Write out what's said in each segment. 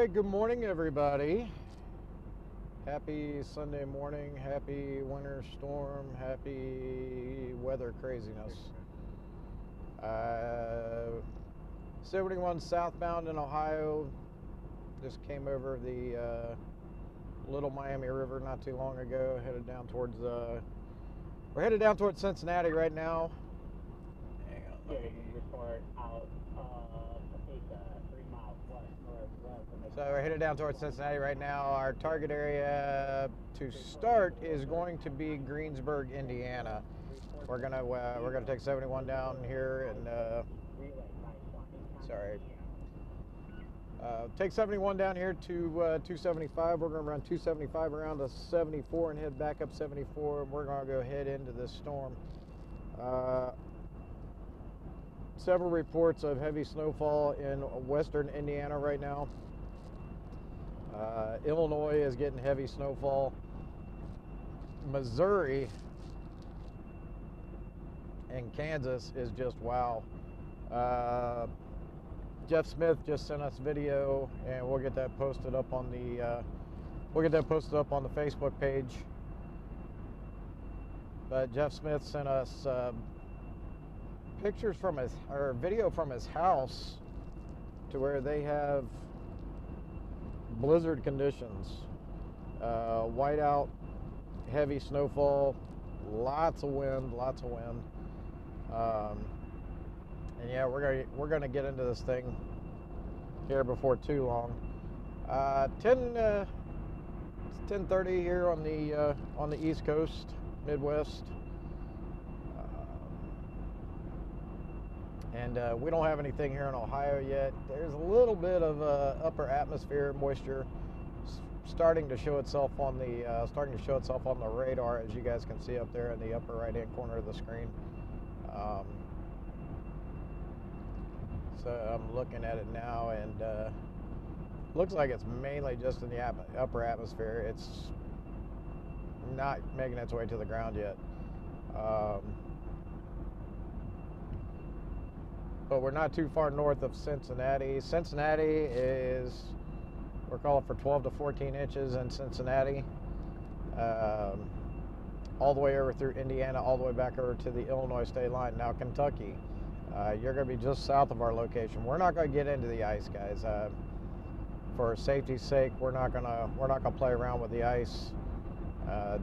right, good morning, everybody. Happy Sunday morning, happy winter storm, happy weather craziness. 71 southbound in Ohio. Just came over the Little Miami River not too long ago. Headed down towards we're headed down towards Cincinnati right now. Hang on, let me report out. I think 3 miles west. So we're headed down towards Cincinnati right now. Our target area to start is going to be Greensburg, Indiana. We're gonna take 71 down here and take 71 down here to 275. We're gonna run 275 around to 74 and head back up 74. And we're gonna go head into this storm. Several reports of heavy snowfall in western Indiana right now. Illinois is getting heavy snowfall. Missouri and Kansas is just wow. Jeff Smith just sent us video, and we'll get that posted up on the Facebook page. But Jeff Smith sent us pictures from video from his house, to where they have blizzard conditions, whiteout, heavy snowfall, lots of wind. And yeah, we're gonna get into this thing here before too long. It's 10:30 here on the East Coast, Midwest, and we don't have anything here in Ohio yet. There's a little bit of upper atmosphere moisture starting to show itself on the radar, as you guys can see up there in the upper right-hand corner of the screen. So I'm looking at it now, and looks like it's mainly just in the upper atmosphere. It's not making its way to the ground yet. But we're not too far north of Cincinnati. Cincinnati is, we're calling for 12 to 14 inches in Cincinnati. All the way over through Indiana, all the way back over to the Illinois state line. Now Kentucky, you're going to be just south of our location. We're not going to get into the ice, guys. For safety's sake, we're not going to play around with the ice.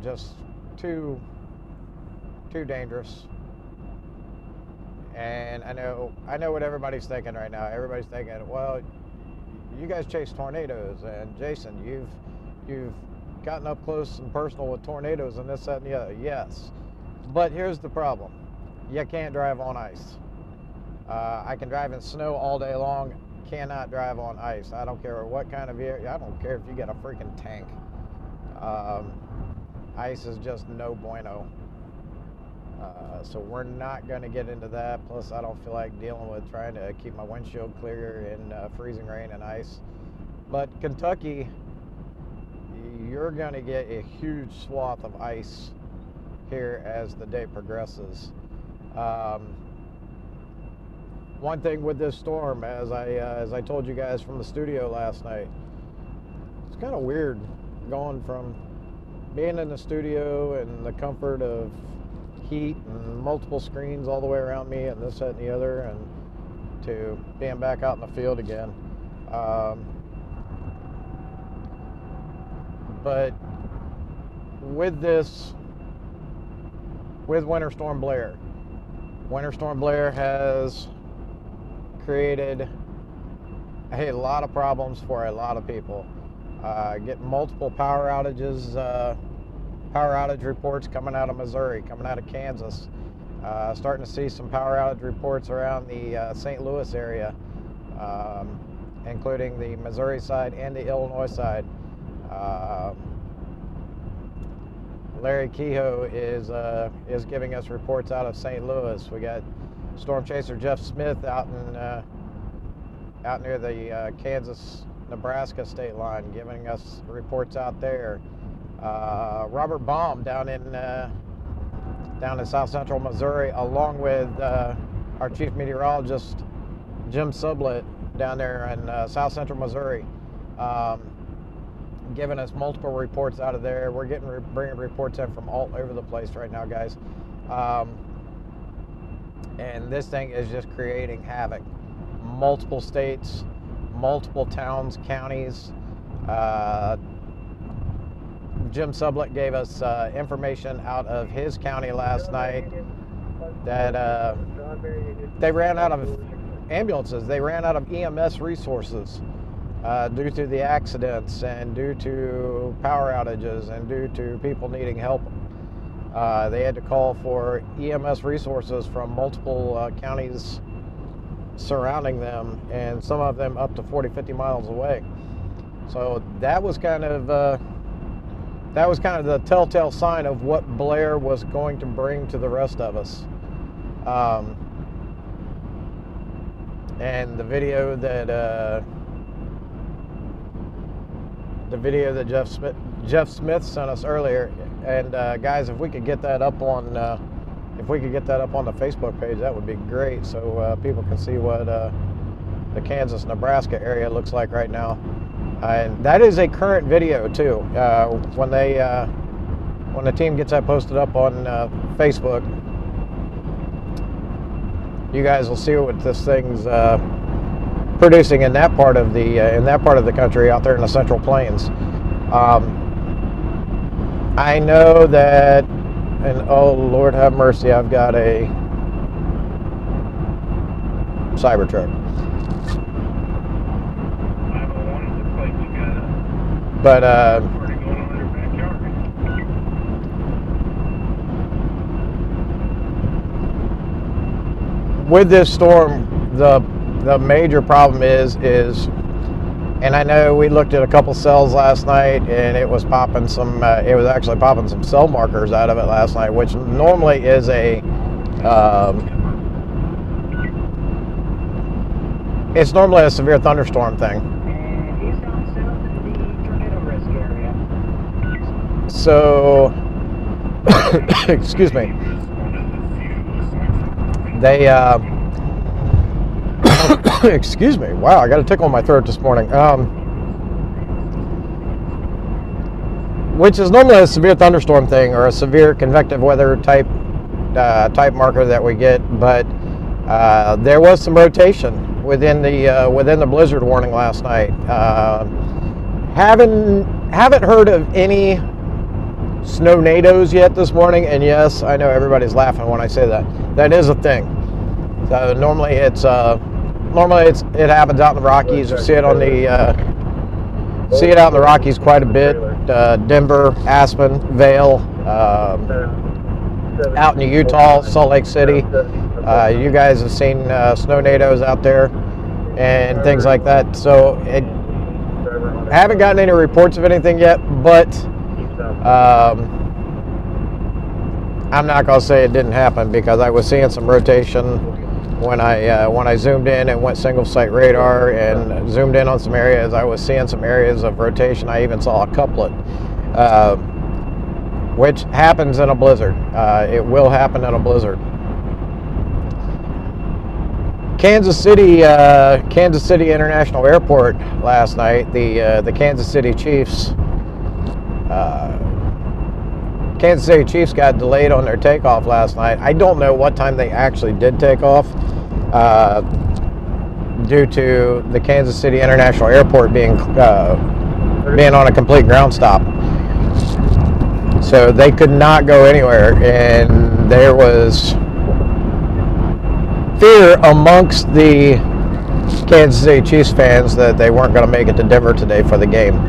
Just too dangerous. And I know what everybody's thinking right now. Everybody's thinking, well, you guys chase tornadoes, and Jason, you've gotten up close and personal with tornadoes and this, that, and the other. Yes, but here's the problem: you can't drive on ice. I can drive in snow all day long. Cannot drive on ice. I don't care what kind of vehicle. I don't care if you get a freaking tank. Ice is just no bueno. So we're not going to get into that. Plus, I don't feel like dealing with trying to keep my windshield clear in freezing rain and ice. But Kentucky, you're going to get a huge swath of ice here as the day progresses. One thing with this storm, as I told you guys from the studio last night, it's kind of weird going from being in the studio and the comfort of heat and multiple screens all the way around me and this, that, and the other, and to being back out in the field again. But with Winter Storm Blair has created a lot of problems for a lot of people. Getting multiple power outage reports coming out of Missouri, coming out of Kansas. Starting to see some power outage reports around the St. Louis area, including the Missouri side and the Illinois side. Larry Kehoe is giving us reports out of St. Louis. We got storm chaser Jeff Smith out near the Kansas-Nebraska state line, giving us reports out there. Robert Baum down in South Central Missouri, along with our chief meteorologist Jim Sublett down there in South Central Missouri. giving us multiple reports out of there. We're bringing reports in from all over the place right now, guys. And this thing is just creating havoc. Multiple states, multiple towns, counties. Jim Sublett gave us information out of his county last night that they ran out of ambulances. They ran out of EMS resources due to the accidents and due to power outages and due to people needing help. They had to call for EMS resources from multiple counties surrounding them, and some of them up to 40-50 miles away. So that was kind of the telltale sign of what Blair was going to bring to the rest of us. And the video that Jeff Smith sent us earlier, and guys, if we could get that up on the Facebook page, that would be great, so people can see what the Kansas-Nebraska area looks like right now. And that is a current video too. When the team gets that posted up on Facebook, you guys will see what this thing's producing in that part of the country out there in the Central Plains. I know that, and oh Lord have mercy, I've got a Cybertruck. But with this storm, the major problem is, and I know we looked at a couple cells last night, and it was popping some. It was actually popping some cell markers out of it last night, which normally is it's normally a severe thunderstorm thing. So, excuse me. They, excuse me. Wow, I got a tickle in my throat this morning. Which is normally a severe thunderstorm thing or a severe convective weather type marker that we get, but there was some rotation within the blizzard warning last night. Haven't heard of any snow-nados yet this morning, and yes, I know everybody's laughing when I say that. That is a thing. So normally it happens out in the Rockies. You see it out in the Rockies quite a bit. Denver, Aspen, Vail, out in Utah, Salt Lake City. You guys have seen snow-nados out there and things like that. So I haven't gotten any reports of anything yet, but I'm not going to say it didn't happen, because I was seeing some rotation when I zoomed in and went single site radar and zoomed in on some areas. I was seeing some areas of rotation. I even saw a couplet, which happens in a blizzard. It will happen in a blizzard. Kansas City International Airport last night. The Kansas City Chiefs. Kansas City Chiefs got delayed on their takeoff last night. I don't know what time they actually did take off, due to the Kansas City International Airport being on a complete ground stop. So they could not go anywhere, and there was fear amongst the Kansas City Chiefs fans that they weren't going to make it to Denver today for the game.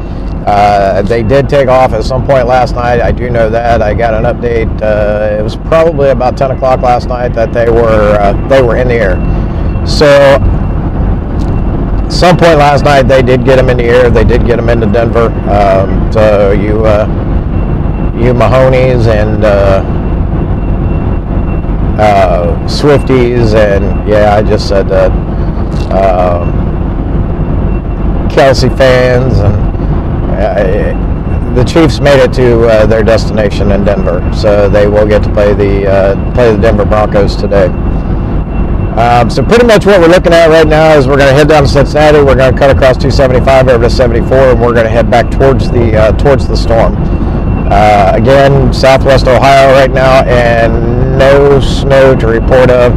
They did take off at some point last night. I do know that. I got an update. It was probably about 10 o'clock last night that they were in the air. So some point last night they did get them in the air. They did get them into Denver. So you Mahonies and Swifties, and yeah, I just said that. Kelsey fans, and the Chiefs made it to their destination in Denver, so they will get to play the Denver Broncos today. So pretty much what we're looking at right now is we're going to head down to Cincinnati. We're going to cut across 275 over to 74, and we're going to head back towards the storm. Again, Southwest Ohio right now, and no snow to report of.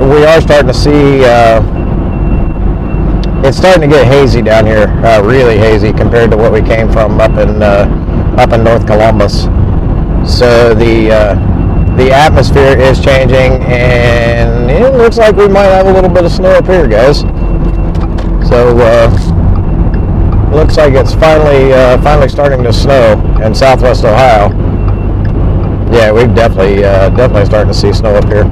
We are starting to see. It's starting to get hazy down here, really hazy compared to what we came from up in North Columbus. So the atmosphere is changing, and it looks like we might have a little bit of snow up here, guys. So looks like it's finally starting to snow in Southwest Ohio. Yeah, we've definitely starting to see snow up here.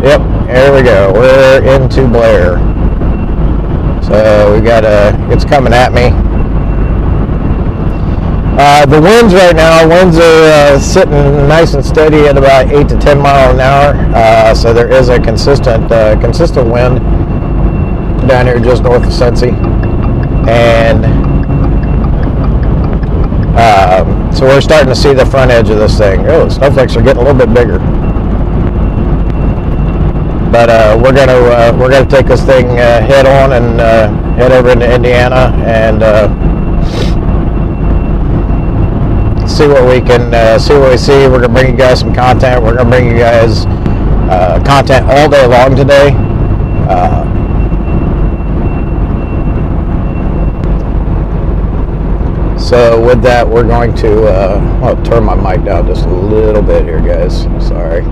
Yep, here we go. We're into Blair. So we got it's coming at me. The winds right now, are sitting nice and steady at about 8 to 10 miles an hour. So there is a consistent wind down here just north of Cincy. And so we're starting to see the front edge of this thing. Oh, snowflakes are getting a little bit bigger. But we're gonna take this thing head on and head over into Indiana and see what we see. We're gonna bring you guys some content. We're gonna bring you guys content all day long today. So with that, we're going to I'll turn my mic down just a little bit here, guys. Sorry,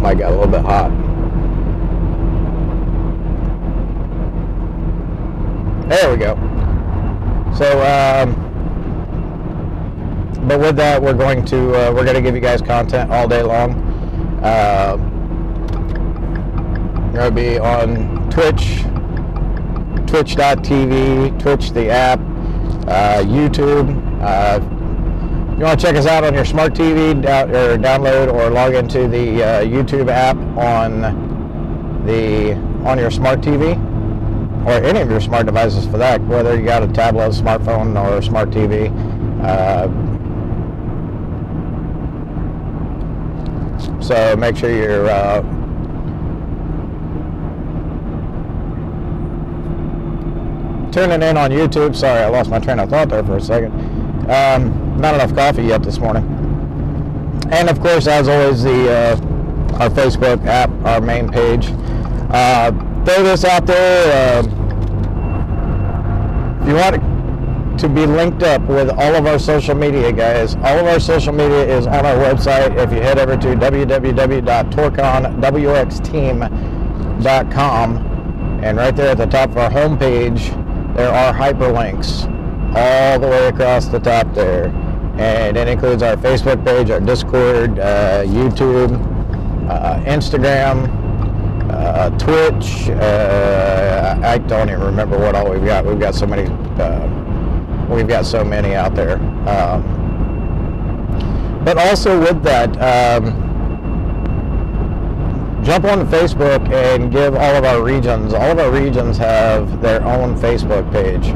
mic got a little bit hot. There we go. So but with that, we're going to give you guys content all day long. We're going to be on Twitch, twitch.tv, Twitch the app, YouTube. If you want to check us out on your smart TV, or download or log into the YouTube app on your smart TV, or any of your smart devices for that, whether you got a tablet, smartphone, or a smart TV. So make sure you're tuning in on YouTube. Sorry, I lost my train of thought there for a second. Not enough coffee yet this morning. And of course, as always, our Facebook app, our main page. Throw this out there. If you want to be linked up with all of our social media, guys, all of our social media is on our website. If you head over to www.torconwxteam.com, and right there at the top of our homepage, there are hyperlinks all the way across the top there. And it includes our Facebook page, our Discord, YouTube, Instagram, Twitch. I don't even remember what all we've got. We've got so many. We've got so many out there. But also with that, jump on Facebook and give all of our regions. All of our regions have their own Facebook page,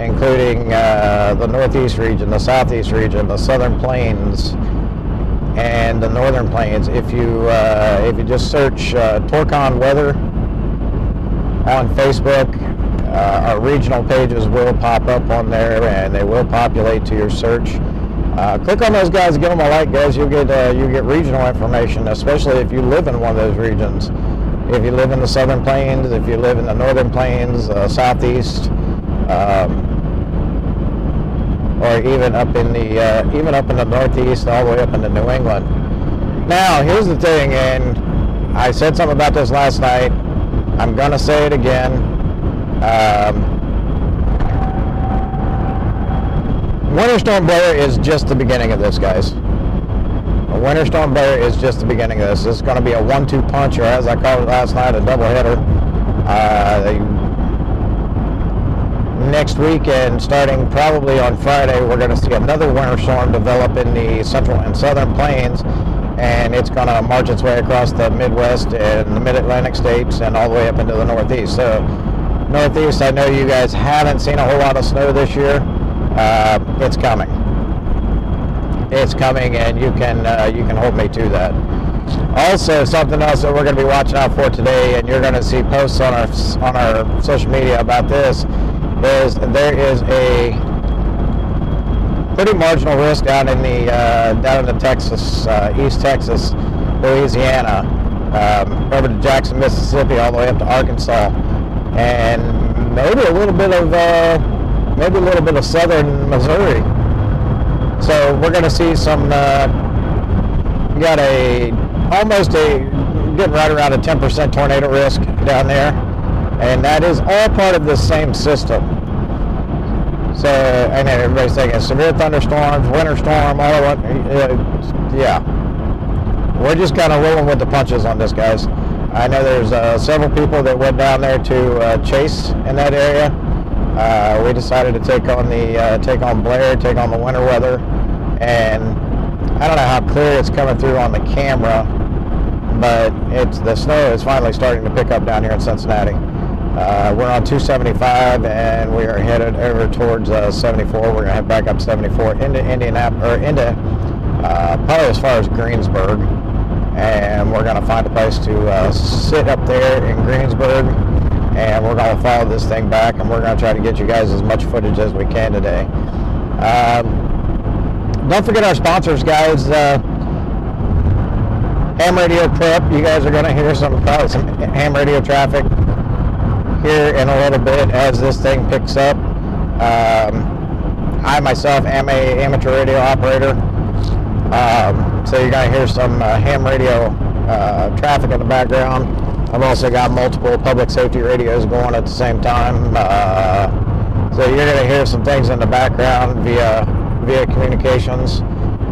including the Northeast region, the Southeast region, the Southern Plains, and the Northern Plains. If you just search Torcon Weather on Facebook, our regional pages will pop up on there, and they will populate to your search. Click on those guys, give them a like, guys. You get regional information, especially if you live in one of those regions. If you live in the Southern Plains, if you live in the Northern Plains, Southeast, or even up in the Northeast, all the way up into New England. Now, here's the thing, and I said something about this last night. I'm gonna say it again. Winter Storm Blair is just the beginning of this, guys. Winter Storm Blair is just the beginning of this. This is going to be a 1-2 punch, or as I called it last night, a doubleheader. Next week, and starting probably on Friday, we're going to see another winter storm develop in the Central and Southern Plains, and it's going to march its way across the Midwest and the Mid-Atlantic states and all the way up into the Northeast. So, Northeast, I know you guys haven't seen a whole lot of snow this year. It's coming. it's coming, and you can hold me to that. Also, something else that we're going to be watching out for today, and you're going to see posts on our social media about this, is there is a pretty marginal risk down in the Texas, East Texas, Louisiana, over to Jackson, Mississippi, all the way up to Arkansas, and maybe a little bit of southern Missouri. So we're going to see some. We got getting right around a 10% tornado risk down there, and that is all part of this same system. So, and then everybody's thinking severe thunderstorms, winter storm, all of it. Yeah, we're just kind of rolling with the punches on this, guys. I know there's several people that went down there to chase in that area. We decided to take on Blair, take on the winter weather, and I don't know how clear it's coming through on the camera, but the snow is finally starting to pick up down here in Cincinnati. We're on 275, and we are headed over towards 74. We're going to head back up 74 into probably as far as Greensburg, and we're going to find a place to sit up there in Greensburg, and we're going to follow this thing back, and we're going to try to get you guys as much footage as we can today. Don't forget our sponsors, guys. Ham radio prep. You guys are going to hear some ham radio traffic here in a little bit as this thing picks up. I myself am an amateur radio operator, so you're going to hear some ham radio traffic in the background. I've also got multiple public safety radios going at the same time, so you're going to hear some things in the background via communications.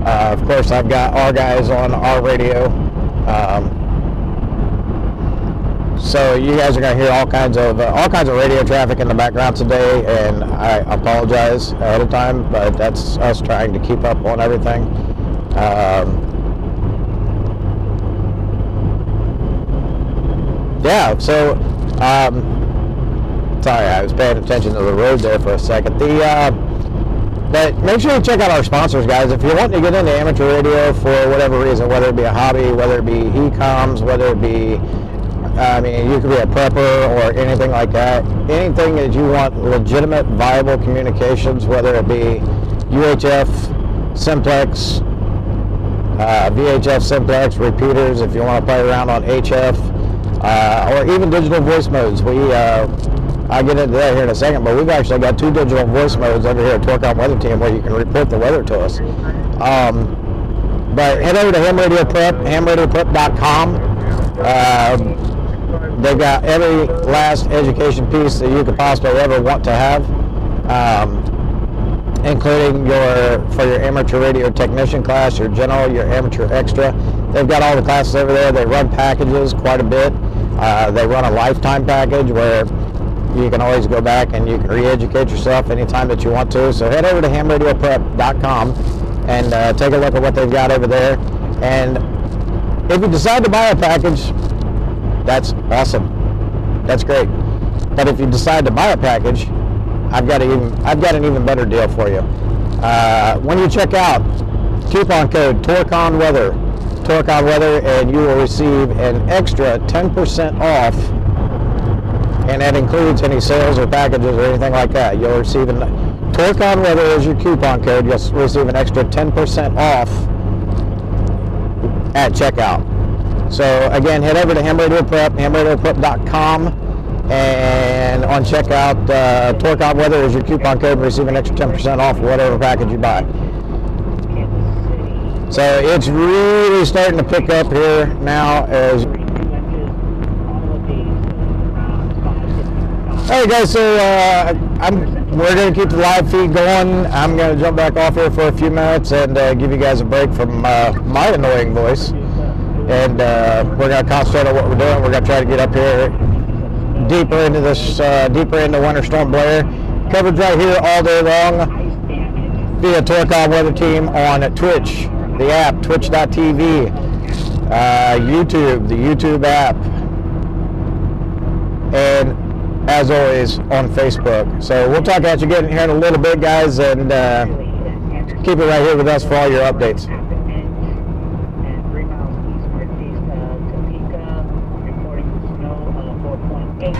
Of course, I've got our guys on our radio. So you guys are going to hear all kinds of radio traffic in the background today, and I apologize ahead of time, but that's us trying to keep up on everything. Yeah, so sorry, I was paying attention to the road there for a second. But make sure you check out our sponsors, guys. If you're wanting to get into amateur radio for whatever reason, whether it be a hobby, whether it be e-coms, whether it be, you could be a prepper or anything like that. Anything that you want legitimate, viable communications, whether it be UHF, simplex, VHF simplex, repeaters, if you want to play around on HF, or even digital voice modes. I'll get into that here in a second, but we've actually got 2 digital voice modes over here at Torcon Weather Team where you can report the weather to us. But head over to Ham Radio Prep, hamradioprep.com. They've got every last education piece that you could possibly ever want to have, including for your amateur radio technician class, your general, your amateur extra. They've got all the classes over there. They run packages quite a bit. They run a lifetime package where you can always go back and you can re-educate yourself anytime that you want to. So head over to hamradioprep.com and take a look at what they've got over there. And if you decide to buy a package, that's awesome. That's great. But if you decide to buy a package, I've got an even better deal for you. When you check out, coupon code TorconWeather, and you will receive an extra 10% off. And that includes any sales or packages or anything like that. You'll receive Torcon Weather as your coupon code. You'll receive an extra 10% off at checkout. So again, head over to Ham Radio Prep, hamradioprep.com, and on checkout, Torcon Weather is your coupon code and receive an extra 10% off whatever package you buy. So it's really starting to pick up here now as. Hey guys, so we're going to keep the live feed going. I'm going to jump back off here for a few minutes and give you guys a break from my annoying voice. And we're going to concentrate on what we're doing. We're going to try to get up here deeper into Winter Storm Blair. Coverage right here all day long via Torcon Weather Team on Twitch, the app, twitch.tv, YouTube, the YouTube app, and as always on Facebook. So we'll talk at you again here in a little bit, guys, and Keep it right here with us for all your updates. And 3 miles east northeast Topeka, reporting snow 4.8.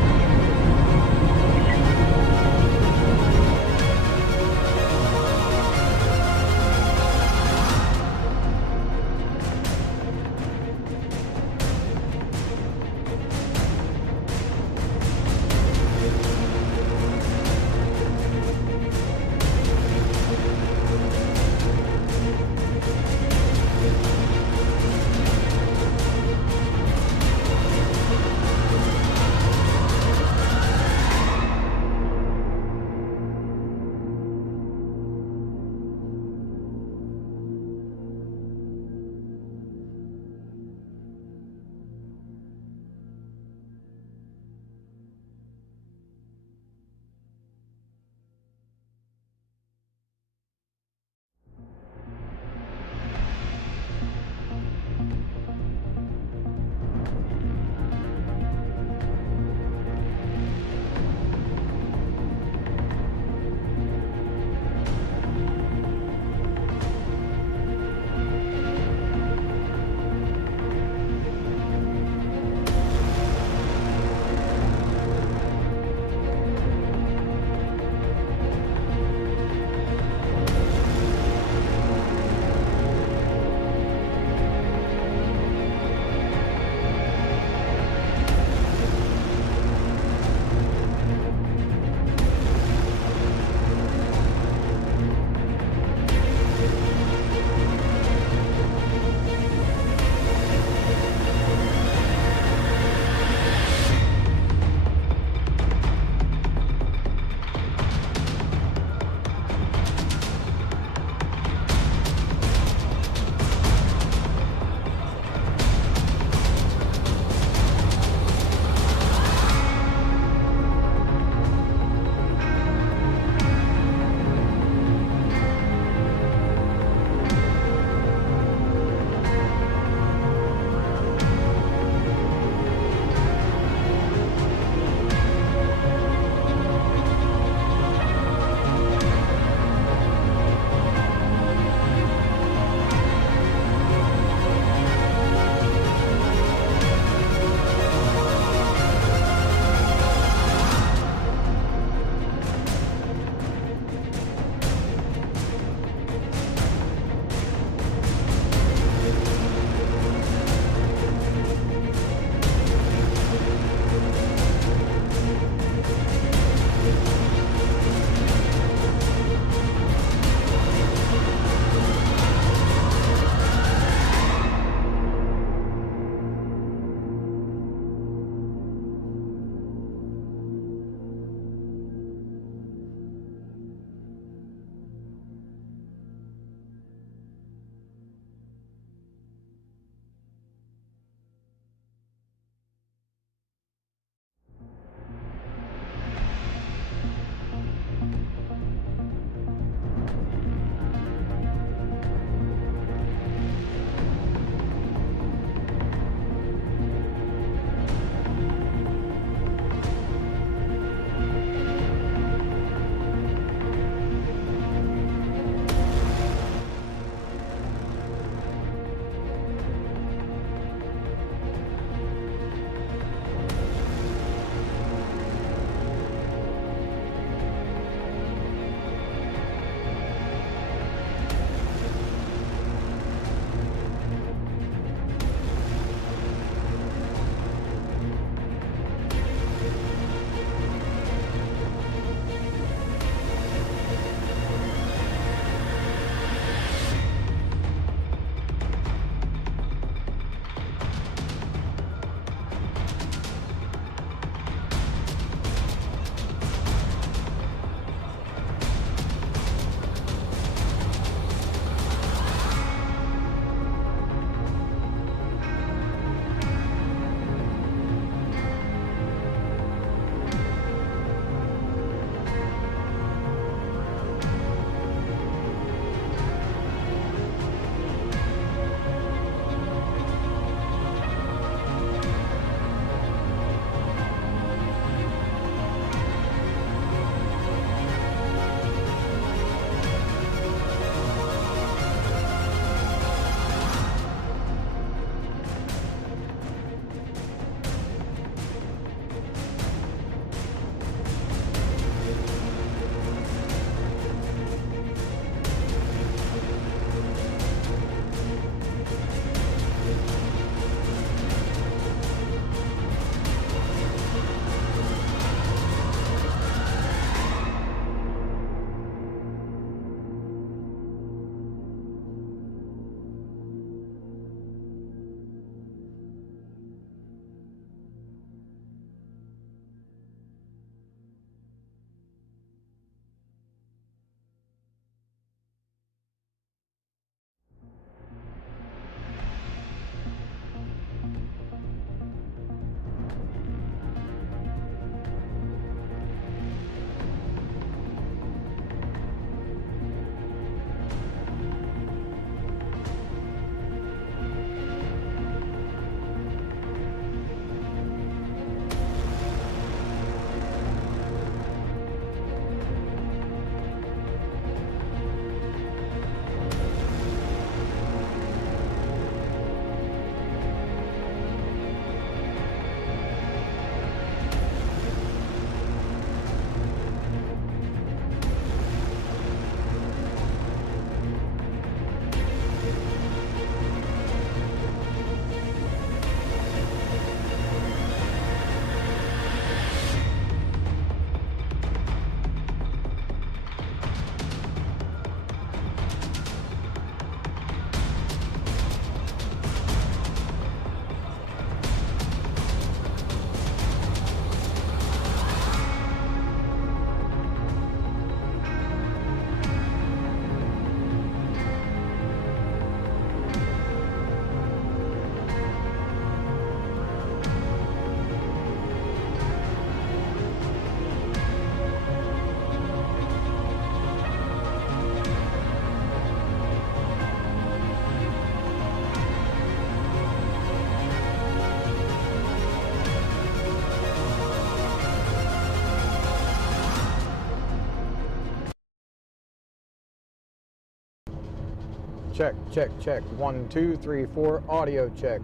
Check, check, check. 1, 2, 3, 4. Audio check.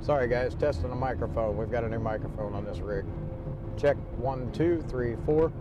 Sorry guys, testing the microphone. We've got a new microphone on this rig. Check. 1, 2, 3, 4.